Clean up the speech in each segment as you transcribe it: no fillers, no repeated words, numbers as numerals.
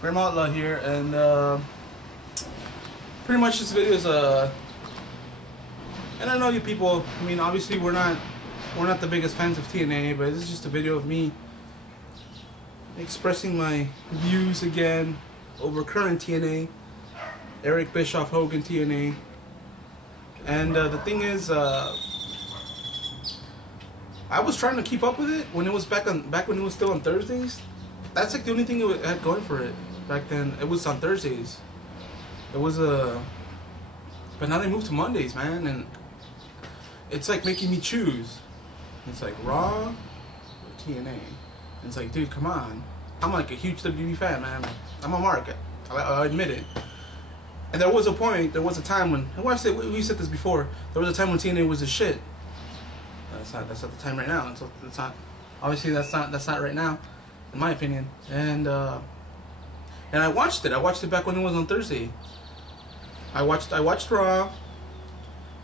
Grim Outlaw here, and pretty much this video is and I know you people. I mean, obviously we're not the biggest fans of TNA, but this is just a video of me expressing my views again over current TNA, Eric Bischoff Hogan TNA, and the thing is, I was trying to keep up with it when it was back when it was still on Thursdays. That's like the only thing it had going for it back then. It was on Thursdays. It was but now they moved to Mondays, man, and it's like making me choose. It's like Raw or TNA. And it's like, dude, come on. I'm like a huge WWE fan, man. I'm a mark. I admit it. And there was a time when, and we said this before, there was a time when TNA was the shit. That's not the time right now. It's not. Obviously, that's not right now, in my opinion. And I watched it. I watched it back when it was on Thursday. I watched Raw,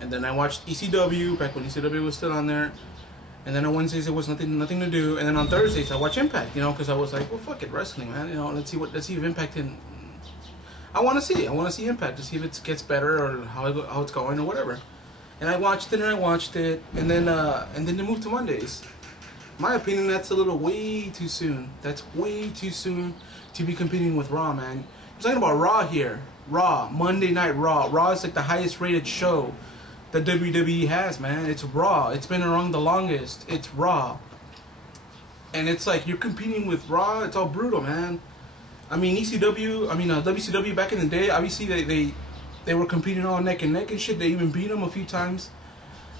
and then I watched ECW back when ECW was still on there. And then on Wednesdays it was nothing to do. And then on Thursdays I watch Impact, because I was like, well, fuck it, wrestling, man. Let's see if Impact can. I want to see Impact to see if it gets better or how it's going or whatever. And I watched it, and then they moved to Mondays. My opinion, that's a little way too soon. That's way too soon to be competing with Raw, man. I'm talking about Raw here. Raw, Monday Night Raw. Raw is like the highest rated show that WWE has, man. It's Raw. It's been around the longest. It's Raw. And it's like you're competing with Raw. It's all brutal, man. I mean, WCW back in the day, obviously they were competing all neck and neck and shit. They even beat them a few times.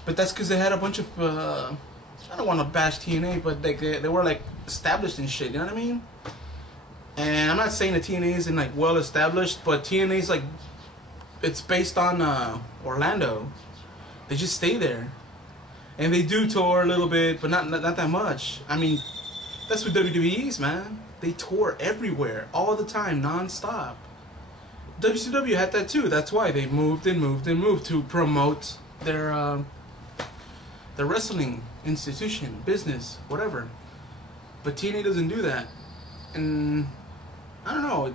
But that's because they had a bunch of, I don't want to bash TNA, but they were like established and shit, you know what I mean? And I'm not saying that TNA isn't like well established, but TNA is like, it's based on Orlando. They just stay there, and they do tour a little bit, but not that much. I mean, that's what WWE is, man. They tour everywhere, all the time, non-stop. WCW had that too. That's why they moved to promote their wrestling institution, business, whatever. But TNA doesn't do that, and I don't know.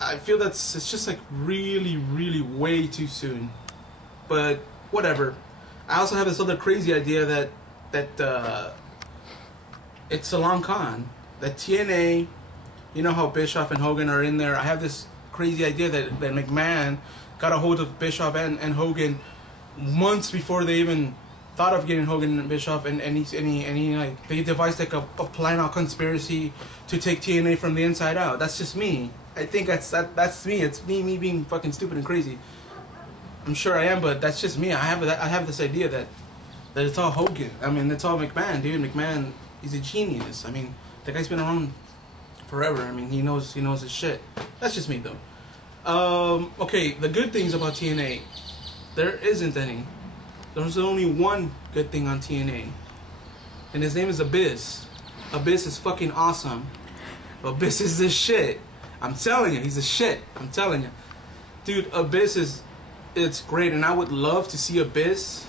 I feel it's just like really, really way too soon. But whatever. I also have this other crazy idea that it's a long con. That TNA, you know how Bischoff and Hogan are in there. I have this crazy idea that McMahon got a hold of Bischoff and Hogan months before they even thought of getting Hogan and Bischoff, and he like they devised like a plan out conspiracy to take TNA from the inside out. That's just me. I think that's me. It's me being fucking stupid and crazy. I'm sure I am, but that's just me. I have this idea that it's all Hogan. I mean, it's all McMahon, dude. McMahon, he's a genius. I mean, the guy's been around forever. I mean, he knows his shit. That's just me, though. Okay, the good things about TNA, there isn't any. There's only one good thing on TNA, and his name is Abyss. Abyss is fucking awesome. Abyss is the shit. I'm telling you, he's the shit. I'm telling you, dude. Abyss it's great, and I would love to see Abyss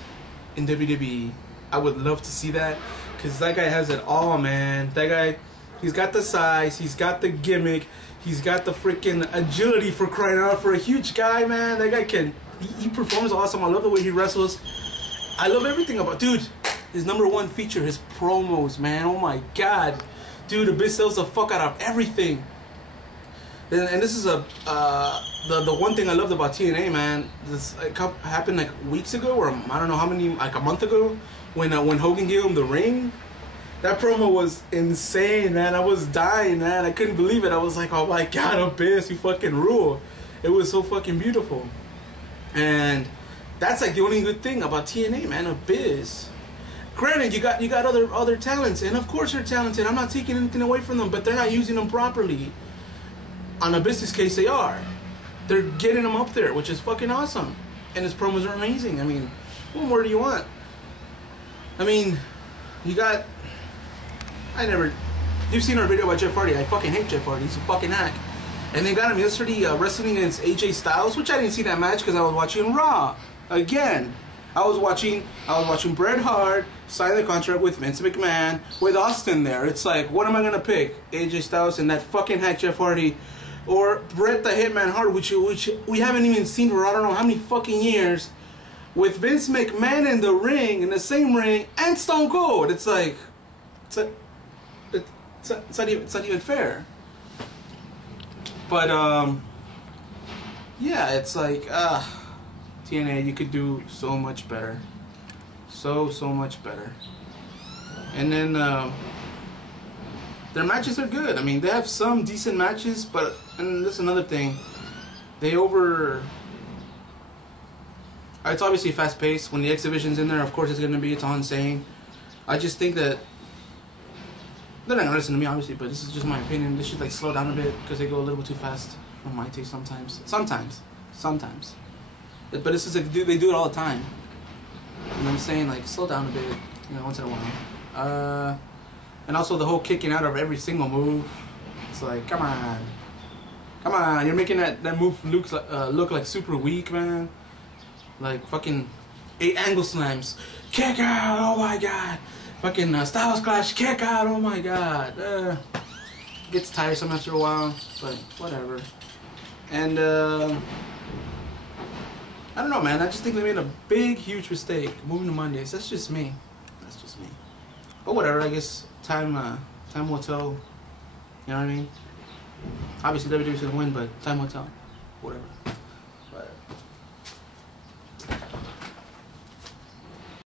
in WWE. I would love to see that, because that guy has it all, man. That guy, he's got the size, he's got the gimmick, he's got the freaking agility, for crying out, for a huge guy, man. That guy he performs awesome. I love the way he wrestles. I love everything about, dude, his #1 feature, his promos, man. Oh my god, dude, Abyss sells the fuck out of everything. And this is the one thing I loved about TNA, man. This happened like weeks ago, or I don't know how many, like a month ago, when Hogan gave him the ring. That promo was insane, man. I was dying, man. I couldn't believe it. I was like, oh my god, Abyss, you fucking rule. It was so fucking beautiful. And that's like the only good thing about TNA, man. Abyss. Granted, you got other talents, and of course they're talented. I'm not taking anything away from them, but they're not using them properly. On Abyss's case, they are. They're getting him up there, which is fucking awesome. And his promos are amazing. I mean, what more do you want? I mean, you've seen our video about Jeff Hardy. I fucking hate Jeff Hardy. He's a fucking hack. And they got him yesterday wrestling against AJ Styles, which I didn't see that match because I was watching Raw. Again. I was watching Bret Hart sign the contract with Vince McMahon with Austin there. It's like, what am I gonna pick? AJ Styles and that fucking hack Jeff Hardy, or Bret the Hitman Hart, which we haven't even seen for I don't know how many fucking years, with Vince McMahon in the ring, in the same ring, and Stone Cold. It's like, it's not even fair. But yeah, it's like TNA, you could do so much better, so much better. And then their matches are good. I mean, they have some decent matches, but and this is another thing, it's obviously fast paced. When the X Division's in there, of course it's all insane. I just think that they're not gonna listen to me, obviously, but this is just my opinion. They should like slow down a bit because they go a little bit too fast for my taste sometimes. But this is like, they do it all the time. And I'm saying, like, slow down a bit, once in a while. And also the whole kicking out of every single move. It's like, come on, you're making that move look like super weak, man. Like fucking 8 angle slams, kick out, oh my god. Fucking Styles Clash, kick out, oh my god. Gets tiresome after a while, but whatever. And I don't know, man. I just think they made a big, huge mistake moving to Mondays. That's just me. But whatever. I guess time will tell. You know what I mean? Obviously, WWE's gonna win, but time will tell. Whatever. But